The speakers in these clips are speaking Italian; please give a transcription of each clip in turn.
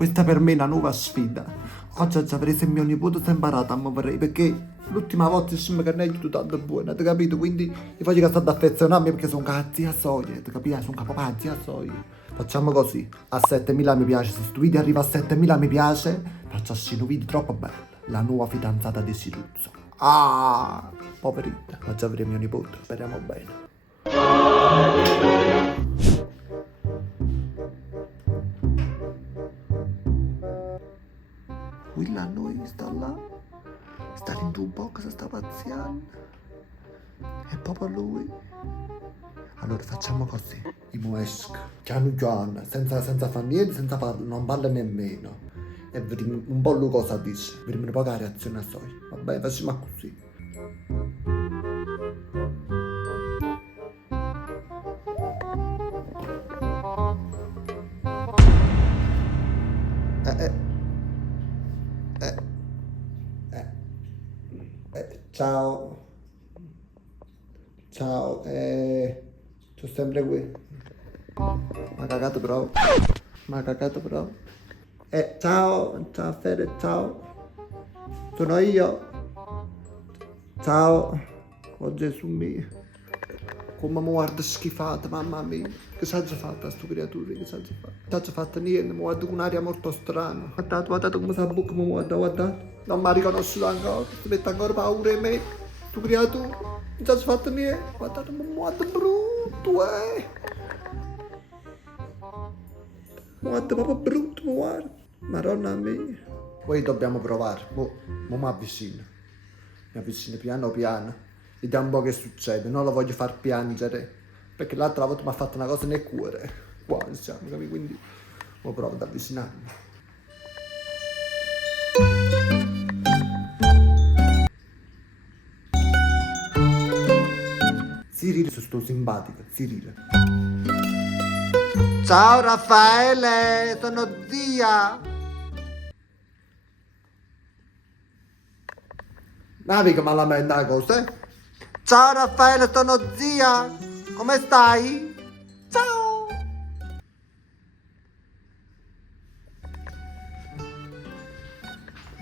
Questa per me è una nuova sfida. Oggi a sapere se mio nipote si è imparato a muovere, perché l'ultima volta insomma che ne è tutto tanto buono, ti capito? Quindi mi faccio che sta ad affezionarmi perché sono zia Soia, ti capito? Sono capo zia Soia. Facciamo così, a 7000 mi piace, se questo video arriva a 7000 mi piace, faccio un video troppo bello. La nuova fidanzata di Siruzzo. Ah, poverina, ma già vedere mio nipote, speriamo bene. Quella noi sta là, sta in un box, sta pazziando. È proprio lui. Allora facciamo così, io esco, piano piano, senza fare niente, senza farlo, non parla nemmeno. E vediamo un po' lui cosa dice, vediamo un po' la reazione a Soia. Vabbè, facciamo così. Ciao. Ciao, sono sempre qui. Ma cagato però. Ma cagato però. Ciao Fede, ciao. Sono io. Ciao. Oh Gesù mio. Come mi guarda schifata, mamma mia. Che ci ha fatto sto creatura? Che ci ha fatto? Non ci ha fatto niente, mi guarda con un'aria molto strana. Guardate come sa bocca mi guarda, guardate. Non mi ha riconosciuto ancora, si mette ancora paura in me. Sto creatura. Non ci ha fatto niente. Guardate, mi guarda brutto, Mi guarda proprio brutto, mi guarda. Madonna mia. Poi dobbiamo provare. Mo mi avvicino. Mi avvicino piano piano. Vediamo un po' che succede, non lo voglio far piangere, perché l'altra volta mi ha fatto una cosa nel cuore, qua diciamo, capito? Quindi mo provo ad avvicinarmi. Cyril, sto simpatico, Cyril. Ciao Raffaele, sono zia. Naviga malamente la cosa, Ciao Raffaele, sono zia. Come stai? Ciao.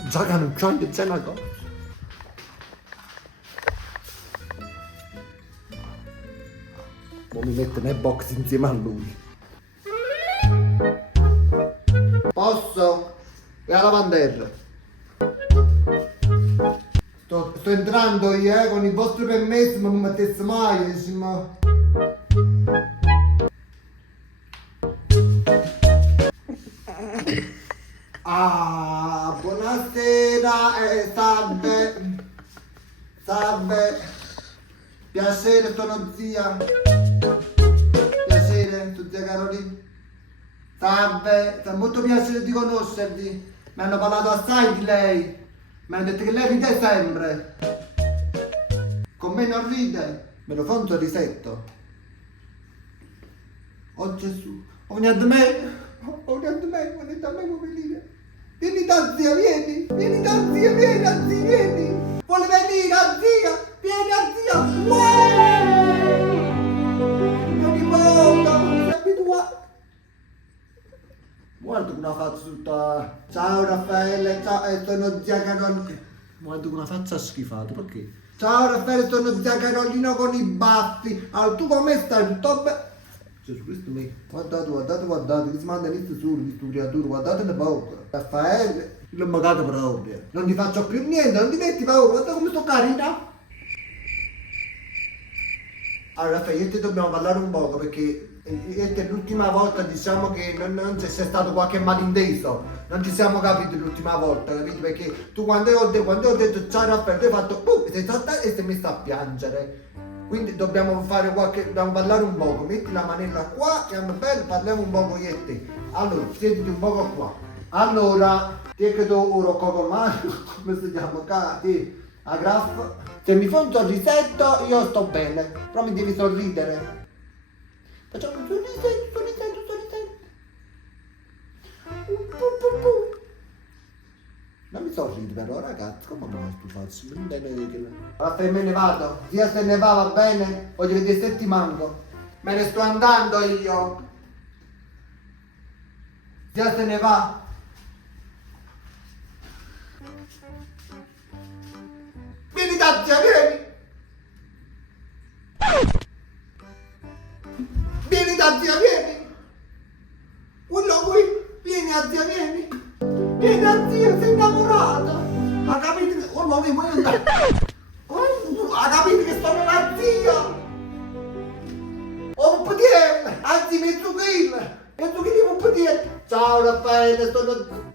Già che non c'è una cosa. Mo mi metto nel box insieme a lui. Posso? E alla lavanderia. Sto entrando io, con il vostro permesso, ma non mi mettesse mai, insomma. Ah, buonasera, salve. Salve. Piacere, sono zia. Piacere, sono zia Carolina. Salve, fa molto piacere di conoscervi. Mi hanno parlato assai di lei. Mi hanno detto che lei ride sempre. Con me non ride. Me lo fa un sorrisetto. Oh Gesù. Vieni a me. Vieni a me, vieni da me, vuoi venire? Vieni da zia, vieni. Vieni da zia, vieni a zia, vieni. Vuole venire a zia. Vieni a zia. Non mi porta, non mi abitua. Guarda una faccia tutta. Ciao Raffaele, ciao, sono zia Carolina. Guarda una faccia schifata, perché? Ciao Raffaele, sono zia Carolina con i baffi. Allora, tu come stai? Tutto bene? Gesù Cristo mio. Guardate, che si manda inizio solo di stu creatura, guardate le paura. Raffaele, non mi cago proprio. Non ti faccio più niente, non ti metti paura, guarda come sto carina. Allora Raffaele, io e te dobbiamo parlare un poco perché l'ultima volta diciamo che non c'è stato qualche malinteso, non ci siamo capiti l'ultima volta, capito? Perché tu quando ho detto ciao Raffaele, tu hai fatto e sei saltato e sei messo a piangere. Quindi dobbiamo parlare un poco, metti la manella qua e bello, parliamo un poco io e te. Allora, siediti un poco qua. Allora, ti chiedo ora come Mario, come si chiama? A graffa. Se mi fai un sorrisetto io sto bene, però mi devi sorridere. Facciamo un sorrisetto. Non mi sorridi però ragazzi, come mai tu faccio? Allora me ne vado, zia se ne va bene? Voglio vedere se ti manco. Me ne sto andando io. Zia se ne va. Vieni da zia, vieni! Vieni da zia, vieni! Quello qui, vieni a zia, vieni! Vieni a zia, sei innamorata! Ha capito che... Oh, no, mi vuoi andare? Ha capito che sono una zia! Oh, PDL! Anzi, mezzo chilo di un PDL! Ciao Raffaele, sono...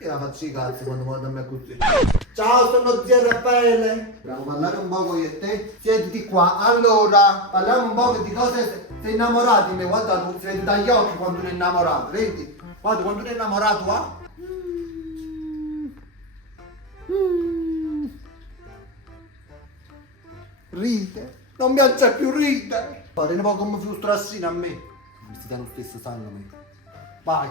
Io la faccio i cazzi quando guardo a me così. Ciao, sono zio Raffaele. Dobbiamo parlare un po' con io e te. Siediti qua. Allora, parliamo un po' di cose. Sei innamorato di me, guarda tu, si vede dagli occhi quando sei innamorato, vedi? Guarda, quando sei innamorato, va? Ride. Non mi piace più ridere. Fare un po' come frustrassino a me. Mi stai dando lo stesso sangue a me. Vai.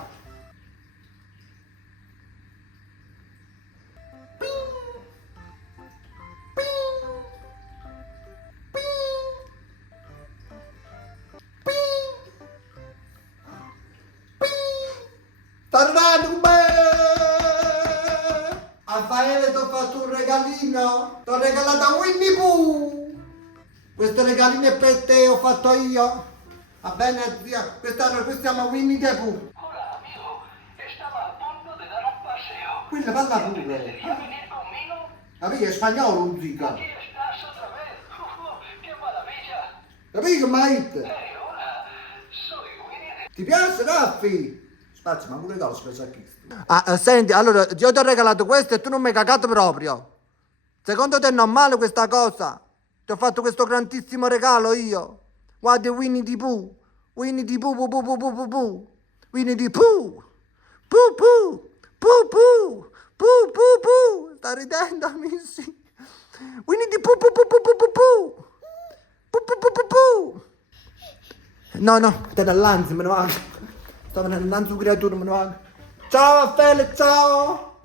Tornando bene! Raffaele, ti ho fatto un regalino! Ti ho regalato Winnie Pooh! Questo regalino è per te, ho fatto io! Va bene zia? Questo si chiama Winnie the Pooh! Hola, amigo. Estaba a punto de dar un paseo. Quindi parla pure! ¿Quería venir conmigo? Capì? È spagnolo, zica! Aquí estás otra vez. ¡Qué maravilla! Capì che mai? Hola. Soy Winnie. Ti piace, Raffi? Spazio, ma pure regalo spesso a chi? Senti, allora, io ti ho regalato questo e tu non mi hai cagato proprio. Secondo te è normale questa cosa? Ti ho fatto questo grandissimo regalo io. Guarda Winnie the Pooh. Winnie the Pooh, Pooh, Pooh, Pooh, Pooh, Pooh, Pooh. Winnie the Pooh. Pooh, Pooh. Pooh, Pooh. Pooh, Pooh, Pooh. Sta ridendo, amici. Winnie the Pooh, Pooh, Pooh, Pooh, Pooh, Pooh, Pooh. Pooh, Pooh, Pooh, Pooh, Pooh. No, te ne all'anzi, me ne vado. Sto venendo innanzi un creatura, me ne vado. Ciao Raffaele, ciao!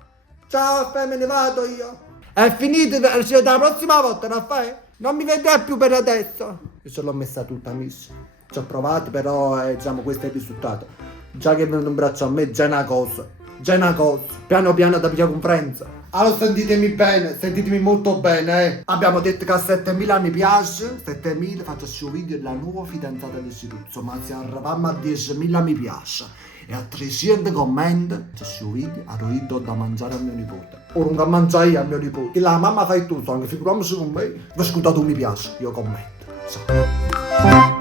Ciao Raffaele, me ne vado io. È finito, ci vediamo la prossima volta, Raffaele. Non mi vedrai più per adesso. Io ce l'ho messa tutta, amici. Ci ho provato, però diciamo questo è il risultato. Già che è venuto un braccio a me, già è una cosa. Già è una cosa. Piano piano da pigliare conferenza. Allora sentitemi bene, sentitemi molto bene, eh. Abbiamo detto che a 7000 mi piace, 7000 faccio questo video della nuova fidanzata del Siruzzo, ma se arriviamo a 10.000 mi piace e a 300 commenti c'è questo video a io da mangiare a mio nipote. O non da mangiare io a mio nipote. Che la mamma fai tutto, anche figuriamoci con me, vi ascoltate un mi piace, io commento. Ciao.